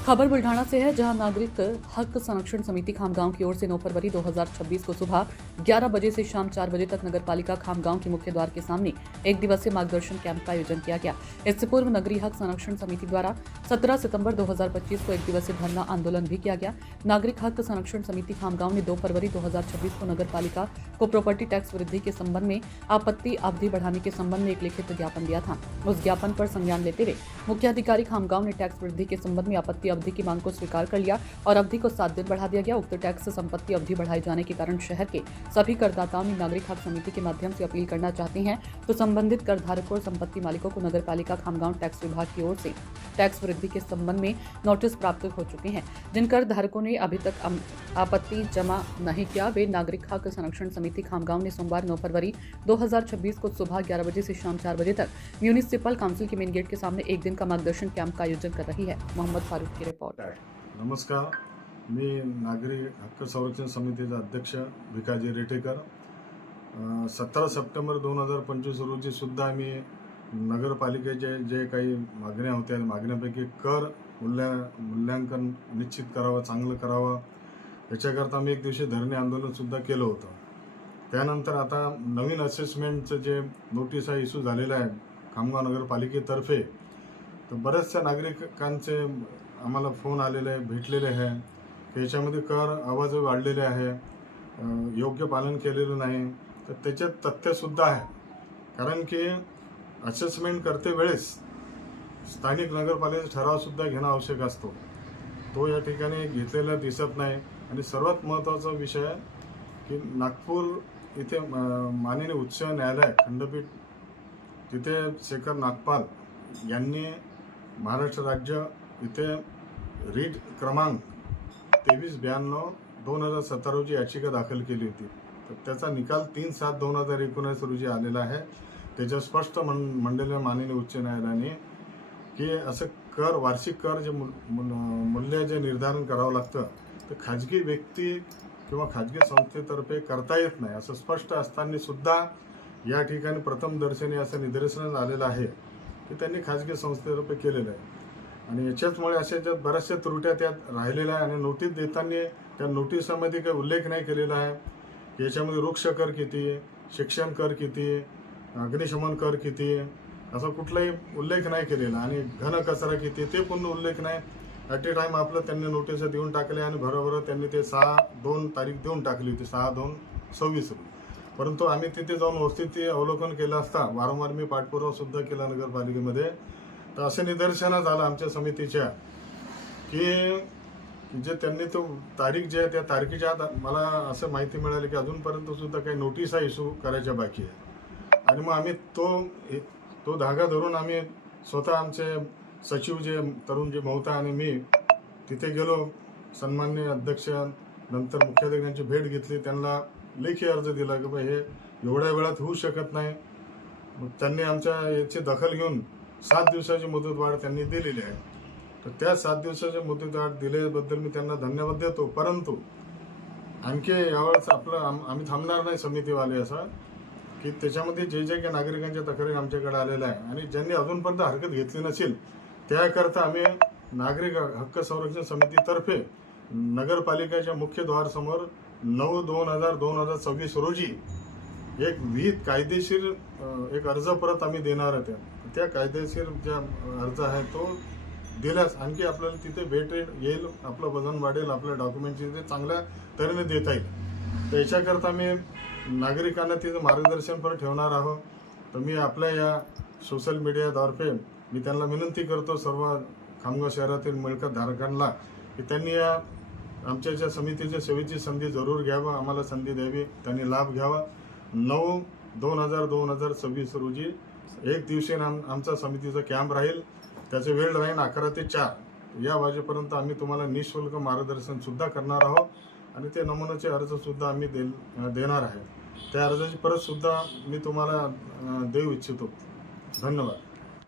खबर बुल्ढाना से है, जहां नागरिक हक संरक्षण समिति खामगांव की ओर से 9 फरवरी 2026 को सुबह 11 बजे से शाम 4 बजे तक नगरपालिका खामगांव के मुख्य द्वार के सामने एक दिवसीय मार्गदर्शन कैंप का आयोजन किया गया। इससे पूर्व नगरीय हक संरक्षण समिति द्वारा 17 सितंबर 2025 को एक दिवसीय धरना आंदोलन भी किया गया। नागरिक हक संरक्षण समिति खामगांव ने 2 फरवरी 2026 को नगरपालिका को प्रॉपर्टी टैक्स वृद्धि के संबंध में आपत्ति अवधि बढ़ाने के संबंध में एक लिखित ज्ञापन दिया था। उस ज्ञापन पर संज्ञान लेते हुए मुख्य अधिकारी खामगांव ने टैक्स वृद्धि के संबंध में आपत्ति अवधि की मांग को स्वीकार कर लिया और अवधि को 7 दिन बढ़ा दिया गया। उक्त टैक्स संपत्ति अवधि बढ़ाए जाने के कारण शहर के सभी करदाताओं ने नागरिक हक समिति के माध्यम से अपील करना चाहते हैं तो संबंधित करधारकों और संपत्ति मालिकों को नगरपालिका खामगांव टैक्स विभाग की ओर से टैक्स वृद्धि के संबंध में नोटिस प्राप्त हो चुके हैं। जिन करधारकों ने अभी तक आपत्ति जमा नहीं किया, वे नागरिक हक संरक्षण समिति खामगांव ने सोमवार 9 फरवरी 2026 को सुबह 11 बजे से शाम 4 बजे तक म्युनिसिपल काउंसिल के मेन गेट के सामने एक दिन का मार्गदर्शन कैंप का आयोजन कर रही है। मोहम्मद फारूक की रिपोर्ट। नमस्कार, मी नागरिक हक्क संरक्षण समितीचा अध्यक्ष भिकाजी रेटेकर। 17 सप्टेंबर 2025 रोजी सुद्धा आम्ही नगरपालिकेचे जे काही मागण्या होत्या, मागण्यापैकी कर मूल्यांकन निश्चित करावं, चांगलं करावं, याच्याकरता आम्ही एक दिवशी धरणे आंदोलन सुद्धा केलं होतं। त्यानंतर आता नवीन असेसमेंटचं जे नोटीस इश्यू झालेलं आहे खामगाव नगरपालिकेतर्फे, तर बऱ्याचशा नागरिकांचे आम्हाला फोन आलेले आहे, भेटलेले आहे की याच्यामध्ये कर आवाज वाढलेले आहे, योग्य पालन केलेलं नाही। तर त्याच्यात तथ्यसुद्धा आहे, कारण की असेसमेंट करते वेळेस स्थानिक नगरपालिकेचा ठरावसुद्धा घेणं आवश्यक असतो, तो या ठिकाणी घेतलेला दिसत नाही। आणि सर्वात महत्त्वाचा विषय आहे की नागपूर इथे माननीय उच्च न्यायालय खंडपीठ तिथे शेखर नागपाल यांनी महाराष्ट्र राज्य इथे रीट क्रमांक 2392/2017 रोजी याचिका दाखल केली होती। तर त्याचा निकाल 3/7/2019 रोजी आलेला आहे। त्याच्या स्पष्ट मंडलेल्या माननीय उच्च न्यायालयाने की असं कर, वार्षिक कर जे मूल्य जे निर्धारण करावं लागतं ते खाजगी व्यक्ती किंवा खाजगी संस्थेतर्फे करता येत नाही, असं स्पष्ट असताना सुद्धा या ठिकाणी प्रथमदर्शनी असं निदर्शनास आलेलं आहे की त्यांनी खाजगी संस्थेतर्फे केलेलं आहे। आणि याच्याचमुळे अशा ज्या बऱ्याचशा त्रुट्या त्यात राहिलेल्या आहे। आणि नोटीस देताना त्या नोटिसामध्ये काही उल्लेख नाही केलेला आहे की याच्यामध्ये वृक्ष कर किती आहे, शिक्षण कर किती आहे, अग्निशमन कर किती आहे, असा कुठलाही उल्लेख नाही केलेला। आणि घन कचरा किती ते पण उल्लेख नाही। ॲट ए टाईम आपलं त्यांनी नोटीस देऊन टाकले आणि बरोबर त्यांनी ते 6/2 तारीख देऊन टाकली होती, 6/2/26 रोजी। परंतु आम्ही तिथे जाऊन वस्तुस्थिती अवलोकन केलं असता, वारंवार मी पाठपुरावा सुद्धा केला नगरपालिकेमध्ये, तर असे निदर्शनास आलं आमच्या समितीच्या की जे त्यांनी तो तारीख जे आहे त्या तारखेच्या आत मला असं माहिती मिळाली की अजूनपर्यंत सुद्धा काही नोटिसा इश्यू करायच्या बाकी आहे। आणि मग आम्ही तो धागा धरून आम्ही स्वतः आमचे सचिव जे तरुणजी मोहता आणि मी तिथे गेलो। सन्माननीय अध्यक्ष नंतर मुख्याधिकाऱ्यांची भेट घेतली, त्यांना लेखी अर्ज दिला की हे एवढ्या वेळात होऊ शकत नाही। मग त्यांनी आमच्या याची दखल घेऊन 7 दिवसाची मुदतवाढ त्यांनी दिलेली आहे। तर त्या 7 दिवसाची मुदतवाढ दिल्याबद्दल मी त्यांना धन्यवाद देतो। परंतु आणखी यावेळेस आम्ही थांबणार नाही समितीवाले, असं की त्याच्यामध्ये जे जे काही नागरिकांच्या तक्रारी आमच्याकडे आलेल्या आहे आणि ज्यांनी अजूनपर्यंत हरकत घेतली नसेल त्याकरता आम्ही नागरिक हक्क संरक्षण समितीतर्फे नगरपालिकेच्या मुख्य द्वारासमोर 9/2/2026 रोजी एक विहित कायदेशीर एक अर्ज परत आम्ही देणार आहे। त्या कायदेशीर ज्या अर्ज आहे तो दिल्यास आणखी आपल्याला तिथे भेट येईल, आपलं वजन वाढेल, आपल्या डॉक्युमेंटची ते चांगल्या तऱ्हेने देता येईल। तर याच्याकरता आम्ही नागरिकांना तिथं मार्गदर्शन पण ठेवणार आहोत। तर मी आपल्या या सोशल मीडियाद्वारे मी त्यांना विनंती करतो सर्व खामगाव शहरातील मिळकत धारकांना की त्यांनी या आमच्या ज्या समितीच्या सेवेची संधी जरूर घ्यावं, आम्हाला संधी द्यावी, त्यांनी लाभ घ्यावा। 9/2/2026 रोजी एक दिवशी आमचा समितीचा कॅम्प राहील, त्याचे वेळ राहील 11 ते 4 या वाजेपर्यंत। आम्ही तुम्हाला निःशुल्क मार्गदर्शन सुद्धा करणार आहोत आणि ते नमुन्याचे अर्ज सुद्धा आम्ही देणार आहे। त्या अर्जाची परत सुद्धा मी तुम्हाला देऊ इच्छितो। धन्यवाद।